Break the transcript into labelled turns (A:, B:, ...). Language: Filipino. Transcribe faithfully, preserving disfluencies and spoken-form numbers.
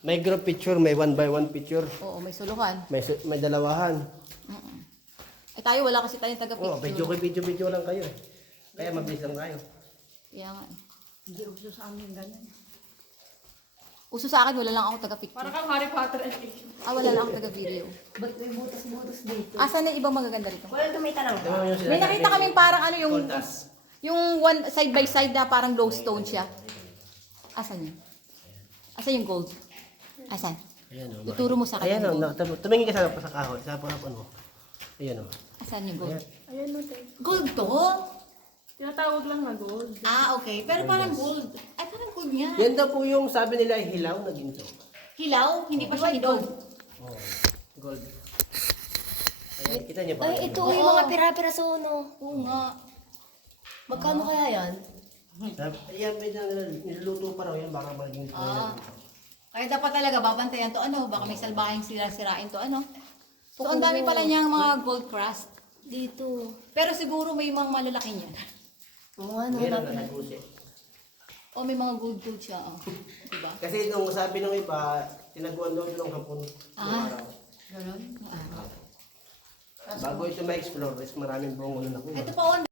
A: May group picture, may one by one picture.
B: Oo, may suluhan.
A: May su- may dalawahan.
B: Mm-mm. Eh tayo, wala kasi tayong
A: Oh, video
B: taga-picture.
A: video video lang kayo. Kaya mabilis lang tayo.
B: Kaya nga. eh.
C: Hindi uso sa amin ganyan.
B: Uso sa akin, wala lang ako taga-picture.
C: Para kang Harry Potter and
B: Ah, wala lang ako taga-video.
C: Ba't may butas-butas dito?
B: Asan yung ibang magaganda rito?
C: Wala tumita lang.
A: Tingnan mo yung
B: May
A: sinasabi
B: nakita
A: ni
B: kami parang ano yung
A: Goldas.
B: yung one side by side na parang low stone siya. Asan yun? Asan yung gold? Asan?
A: Ayan oh.
B: Ituro mo sa akin
A: Ayan
B: yung
A: oh,
B: gold.
A: na- tumingin ka sa sa kahoy, sa harapan mo. Ayan oh.
B: Asan yung gold?
A: Ayan.
C: Ayan no, te.
B: Gold to?
C: Tinatawag lang na gold.
B: Ah, okay. Pero parang gold. Ay, parang gold nga.
A: Yan daw po yung sabi nila ay hilaw na ginto.
B: Hilaw? Hindi pa siya hinog.
A: Oh, gold. Ayan, kita niyo ba?
D: Ay, ito
B: Oo.
D: yung mga pira-piraso, no?
B: Oo nga.
D: Magkano kaya yan?
A: Sabi- Ayan, may nang- niluluto pa raw yan, baka maging
B: Ah. Kaya dapat talaga babantayan to ano, baka may salbahing sila sirain to ano. So ang dami pala niyang mga gold crust.
D: Dito.
B: Pero siguro may mga malalaki niya.
D: Oo, ano,
A: Meron
D: hanapin
A: na
D: natin.
A: nagpusi.
B: O may mga gold gold siya. Oh. Diba?
A: Kasi nung sabi nung iba, tinaguan daw ito ng hapon.
B: Ah.
A: araw.
B: Ah.
A: Bago ito ma-explore, is maraming bungo na nakuha.
B: Ito pa on.